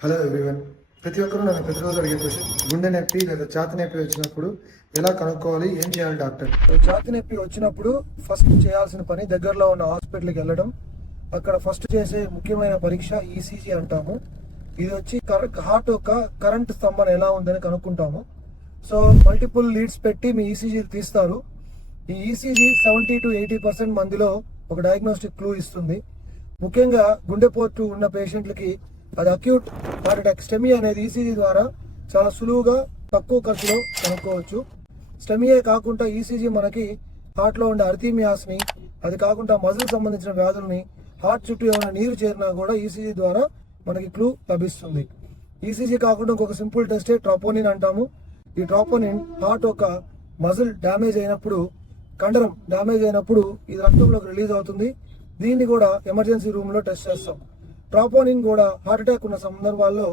Hello everyone. ప్రతి ఒక్కరూ నన్ను ప్రతిరోజు అడిగే క్వశ్చన్, గుండె నొప్పి లేదా ఛాతి నొప్పి వచ్చినప్పుడు ఎలా కనుక్కోవాలి, ఏం చేయాలి డాక్టర్? ఛాతి నొప్పి వచ్చినప్పుడు ఫస్ట్ చేయాల్సిన పని దగ్గరలో ఉన్న హాస్పిటల్కి వెళ్ళడం. అక్కడ ఫస్ట్ చేసే ముఖ్యమైన పరీక్ష ఈసీజీ అంటాము. ఇది వచ్చి హార్ట్ యొక్క కరెంట్ స్తంభన ఎలా ఉందని కనుక్కుంటాము. సో మల్టిపుల్ లీడ్స్ పెట్టి మీ ఈసీజీ తీస్తారు. ఈ ఈసీజీ 70 to 80% మందిలో ఒక డయాగ్నోస్టిక్ క్లూ ఇస్తుంది. ముఖ్యంగా గుండెపోటు ఉన్న పేషెంట్లకి అది అక్యూట్ హార్ట్ అటాక్. స్టెమీ అనేది ఈసీజీ ద్వారా చాలా సులువుగా తక్కువ ఖర్చులో కనుక్కోవచ్చు. స్టెమీయే కాకుండా ఈసీజీ మనకి హార్ట్లో ఉండే అర్థీమియాస్ని, అది కాకుండా మజిల్ సంబంధించిన వ్యాధుల్ని, హార్ట్ చుట్టూ ఏమైనా నీరు చేరినా కూడా ఈసీజీ ద్వారా మనకి క్లూ లభిస్తుంది. ఈసీజీ కాకుండా ఇంకొక సింపుల్ టెస్టే ట్రోపోనిన్ అంటాము. ఈ ట్రోపోనిన్ హార్ట్ ఒక మజిల్ డ్యామేజ్ అయినప్పుడు, కండరం డ్యామేజ్ అయినప్పుడు ఇది రక్తంలోకి రిలీజ్ అవుతుంది. దీన్ని కూడా ఎమర్జెన్సీ రూమ్లో టెస్ట్ చేస్తాం. ట్రోపోనిన్ కూడా హార్ట్ అటాక్ ఉన్న సందర్భాల్లో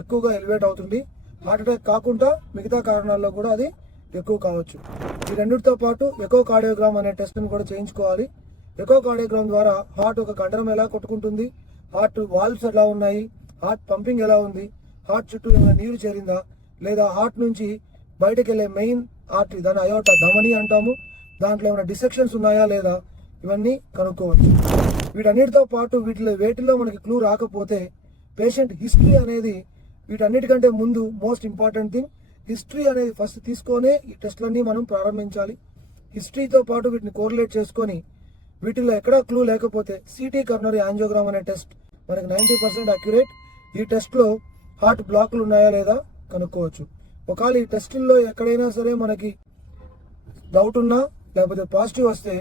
ఎక్కువగా ఎలివేట్ అవుతుంది. హార్ట్ అటాక్ కాకుండా మిగతా కారణాల్లో కూడా అది ఎక్కువ కావచ్చు. ఈ రెండింటితో పాటు ఎకోకార్డియోగ్రామ్ అనే టెస్ట్ని కూడా చేయించుకోవాలి. ఎకోకార్డియోగ్రామ్ ద్వారా హార్ట్ ఒక కండరం ఎలా కొట్టుకుంటుంది, హార్ట్ వాల్వ్స్ ఎలా ఉన్నాయి, హార్ట్ పంపింగ్ ఎలా ఉంది, హార్ట్ చుట్టూ ఏమైనా నీరు చేరిందా, లేదా హార్ట్ నుంచి బయటకు వెళ్ళే మెయిన్ ఆర్టరీ, దాని అయోటా ధమని అంటాము, దాంట్లో ఏమైనా డిసెక్షన్స్ ఉన్నాయా లేదా, ఇవన్నీ కనుక్కోవచ్చు. వీటన్నిటితో పాటు వేటిలో మనకి క్లూ రాకపోతే పేషెంట్ హిస్టరీ అనేది వీటన్నిటికంటే ముందు మోస్ట్ ఇంపార్టెంట్ థింగ్. హిస్టరీ అనేది ఫస్ట్ తీసుకొనే ఈ టెస్ట్లన్నీ మనం ప్రారంభించాలి. హిస్టరీతో పాటు వీటిని కోరిలేట్ చేసుకొని వీటిలో ఎక్కడా క్లూ లేకపోతే సిటీ కరోనరీ యాంజియోగ్రామ్ అనే టెస్ట్ మనకి 90% అక్యురేట్. ఈ టెస్ట్లో హార్ట్ బ్లాక్లు ఉన్నాయా లేదా కనుక్కోవచ్చు. ఒకవేళ ఈ టెస్టుల్లో ఎక్కడైనా సరే మనకి డౌట్ ఉన్నా లేకపోతే పాజిటివ్ వస్తే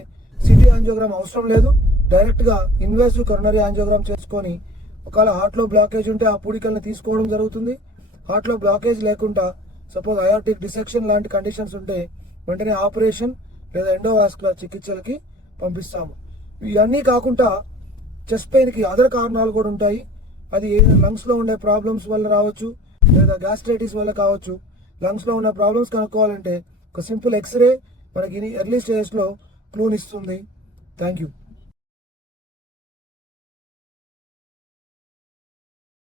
సిటీ యాంజియోగ్రామ్ అవసరం లేదు. డైరెక్ట్గా ఇన్వేసివ్ కరోనరీ యాంజియోగ్రామ్ చేసుకొని ఒకవేళ హార్ట్లో బ్లాకేజ్ ఉంటే ఆ పూడికల్ని తీసుకోవడం జరుగుతుంది. హార్ట్లో బ్లాకేజ్ లేకుండా సపోజ్ అయార్టిక్ డిసెక్షన్ లాంటి కండిషన్స్ ఉంటే వెంటనే ఆపరేషన్ లేదా ఎండోవాస్కులర్ చికిత్సలకి పంపిస్తాము. ఇవన్నీ కాకుండా చెస్ట్ పెయిన్కి అదర్ కారణాలు కూడా ఉంటాయి. అది లంగ్స్లో ఉండే ప్రాబ్లమ్స్ వల్ల రావచ్చు, లేదా గ్యాస్ట్రైటిస్ వల్ల కావచ్చు. లంగ్స్లో ఉన్న ప్రాబ్లమ్స్ కనుక్కోవాలంటే ఒక సింపుల్ ఎక్స్రే మనకి ఎర్లీ స్టేజ్లో క్లూనిస్తుంది. Thank you.